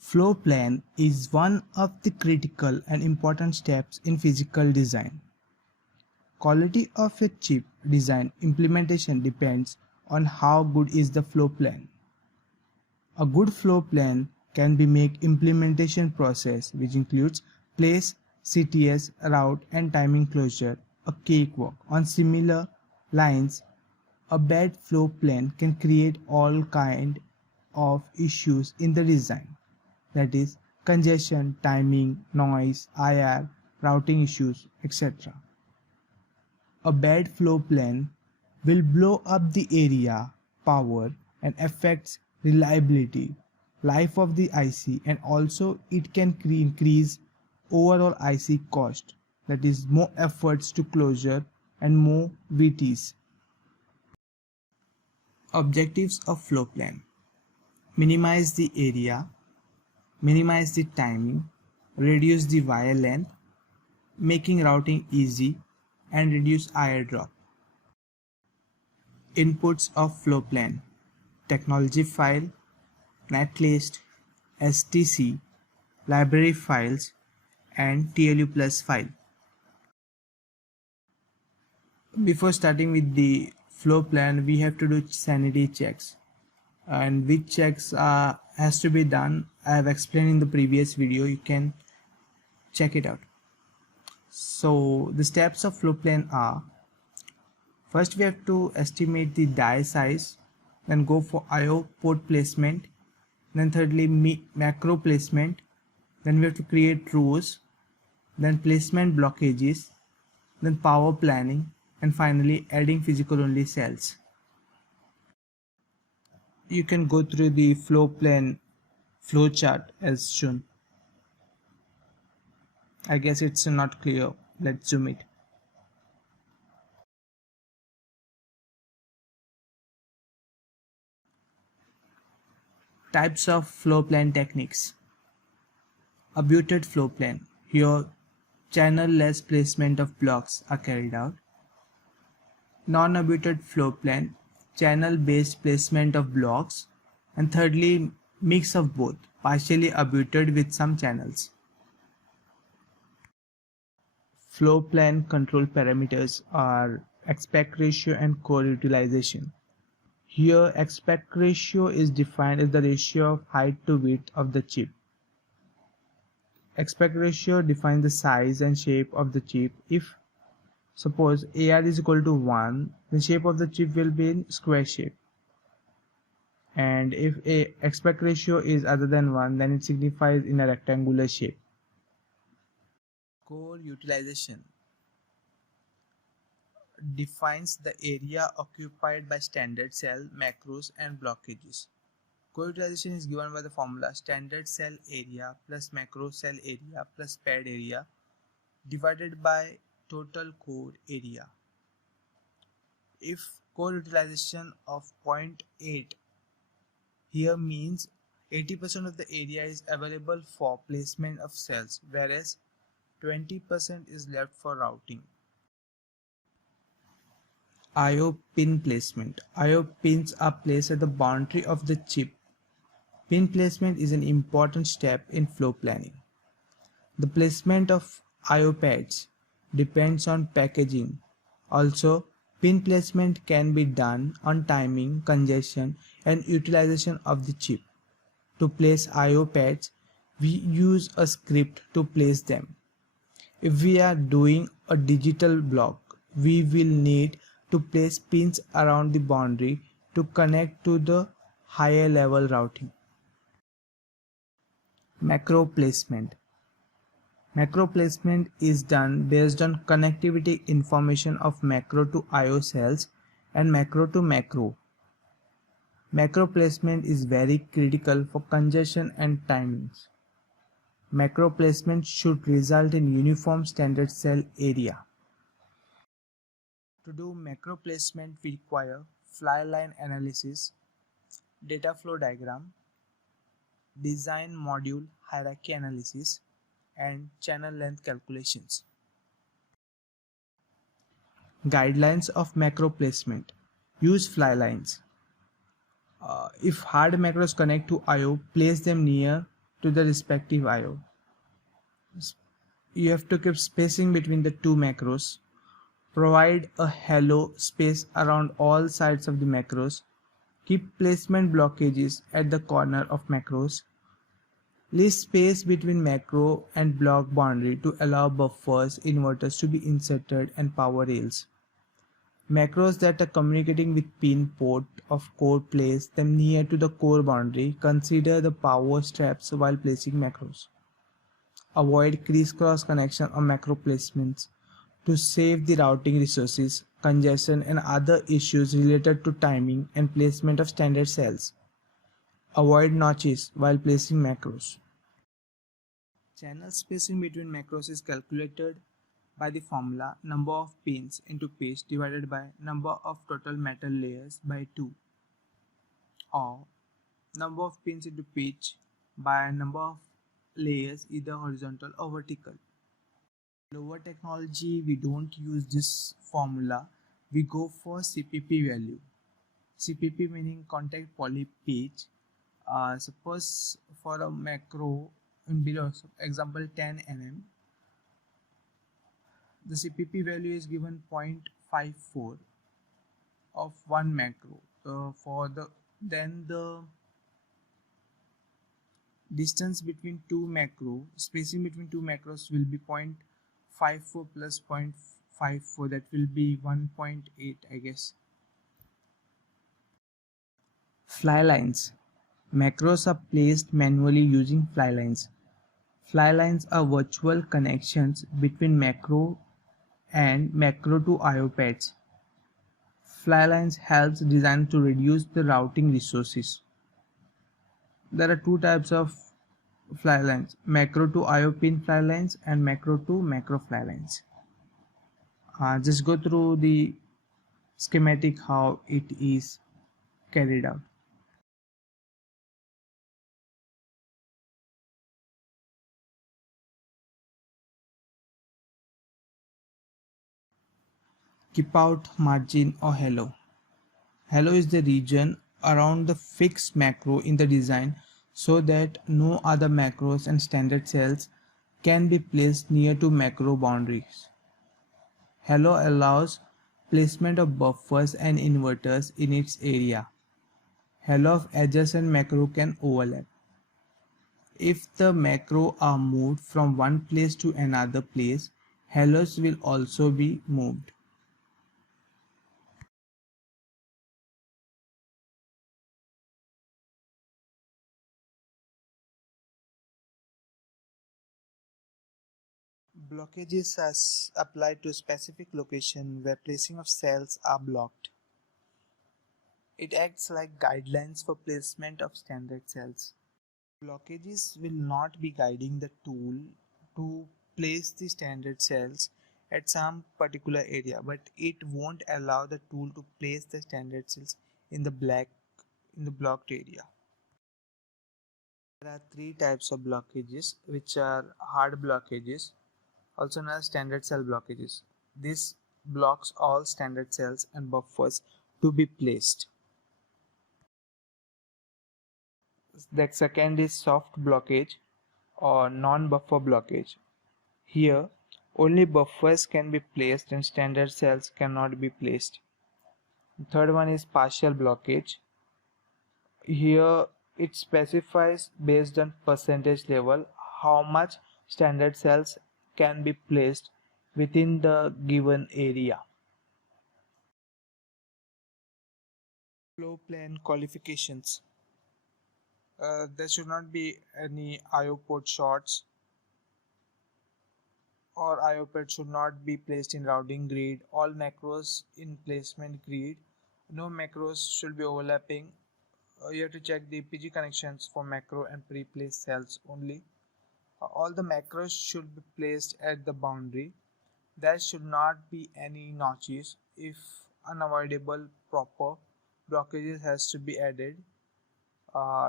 Floor plan is one of the critical and important steps in physical design. Quality of a chip design implementation depends on how good is the floor plan. A good floor plan can be make implementation process, which includes place, CTS, route and timing closure, a cakewalk. On similar lines, a bad floor plan can create all kind of issues in the design, that is congestion, timing, noise, IR, routing issues, etc. A bad floor plan will blow up the area, power, and affects reliability, life of the IC, and also it can increase overall IC cost, that is more efforts to closure and more VTs. Objectives of floor plan: minimize the area, minimize the timing, reduce the wire length, making routing easy, and reduce IR drop. Inputs of floor plan: technology file, netlist, STC, library files, and TLU plus file. Before starting with the floor plan, we have to do sanity checks, and which checks has to be done I have explained in the previous video. You can check it out. So the steps of floor plan are: first we have to estimate the die size, then go for IO port placement, then thirdly macro placement, then we have to create rows, then placement blockages, then power planning, and finally adding physical only cells. You can go through the floor plan flow chart as shown. I guess it's not clear. Let's zoom it. Types of floor plan techniques. Abutted floor plan. Here channel-less placement of blocks are carried out. Non-abutted floor plan, channel-based placement of blocks, and thirdly mix of both, partially abutted with some channels. Floor plan control parameters are aspect ratio and core utilization. Here aspect ratio is defined as the ratio of height to width of the chip. Aspect ratio defines the size and shape of the chip. If suppose AR is equal to 1, the shape of the chip will be in square shape. And if a aspect ratio is other than 1, then it signifies in a rectangular shape. Core utilization defines the area occupied by standard cell, macros, and blockages. Core utilization is given by the formula standard cell area plus macro cell area plus pad area divided by total core area. If core utilization of 0.8 here means 80% of the area is available for placement of cells, whereas 20% is left for routing. IO pin placement. IO pins are placed at the boundary of the chip. Pin placement is an important step in floor planning. The placement of IO pads depends on packaging. Also, pin placement can be done on timing, congestion, and utilization of the chip. To place IO pads, we use a script to place them. If we are doing a digital block, we will need to place pins around the boundary to connect to the higher level routing. Macro placement. Macro placement is done based on connectivity information of macro to IO cells and macro to macro. Macro placement is very critical for congestion and timings. Macro placement should result in uniform standard cell area. To do macro placement, we require fly line analysis, data flow diagram, design module hierarchy analysis, and channel length calculations. Guidelines of macro placement. Use fly lines. If hard macros connect to IO, place them near to the respective IO. You have to keep spacing between the two macros. Provide a hello space around all sides of the macros. Keep placement blockages at the corner of macros. Leave space between macro and block boundary to allow buffers, inverters to be inserted and power rails. Macros that are communicating with pin port of core, place them near to the core boundary. Consider the power straps while placing macros. Avoid crisscross connection or macro placements to save the routing resources, congestion and other issues related to timing and placement of standard cells. Avoid notches while placing macros. Channel spacing between macros is calculated by the formula number of pins into pitch divided by number of total metal layers by 2, or number of pins into pitch by number of layers either horizontal or vertical. Lower technology, we don't use this formula, we go for CPP value. CPP meaning contact poly pitch. Suppose for a macro in below, example 10 nm, the CPP value is given 0.54 of one macro. Then the distance between two macro, spacing between two macros will be 0.54 plus 0.54, that will be 1.8, I guess. Fly lines. Macros are placed manually using fly lines. Fly lines are virtual connections between macro and macro to IO pads. Fly lines helps design to reduce the routing resources. There are two types of fly lines: macro to IO pin fly lines and macro to macro fly lines. Just go through the schematic how it is carried out. Keep out margin or halo. Halo is the region around the fixed macro in the design so that no other macros and standard cells can be placed near to macro boundaries. Halo allows placement of buffers and inverters in its area. Halo of adjacent macro can overlap. If the macro are moved from one place to another place, halos will also be moved. Blockages are applied to a specific location where placing of cells are blocked. It acts like guidelines for placement of standard cells. Blockages will not be guiding the tool to place the standard cells at some particular area, but it won't allow the tool to place the standard cells in the blocked area. There are three types of blockages, which are hard blockages, also known as standard cell blockages. This blocks all standard cells and buffers to be placed. The second is soft blockage or non-buffer blockage. Here, only buffers can be placed and standard cells cannot be placed. The third one is partial blockage. Here, it specifies based on percentage level how much standard cells can be placed within the given area. Flow plan qualifications. There should not be any IO port shorts, or IO pad should not be placed in routing grid. All macros in placement grid. No macros should be overlapping. You have to check the PG connections for macro and pre-placed cells only. All the macros should be placed at the boundary. There should not be any notches. If unavoidable, proper blockages has to be added.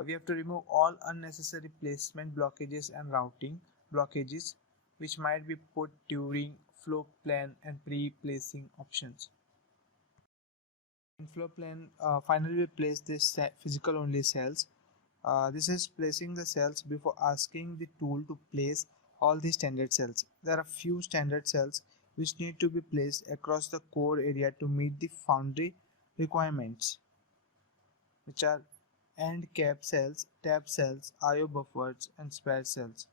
We have to remove all unnecessary placement blockages and routing blockages which might be put during flow plan and pre-placing options. In flow plan, finally we place this physical only cells. This is placing the cells before asking the tool to place all the standard cells. There are few standard cells which need to be placed across the core area to meet the foundry requirements, which are end cap cells, tab cells, IO buffers, and spare cells.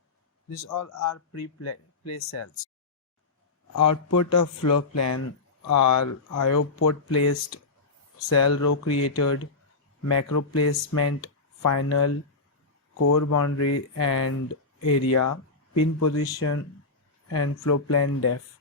These all are pre-placed cells. Output of floor plan are IO port placed, cell row created, macro placement, final, core boundary and area, pin position, and floor plan depth.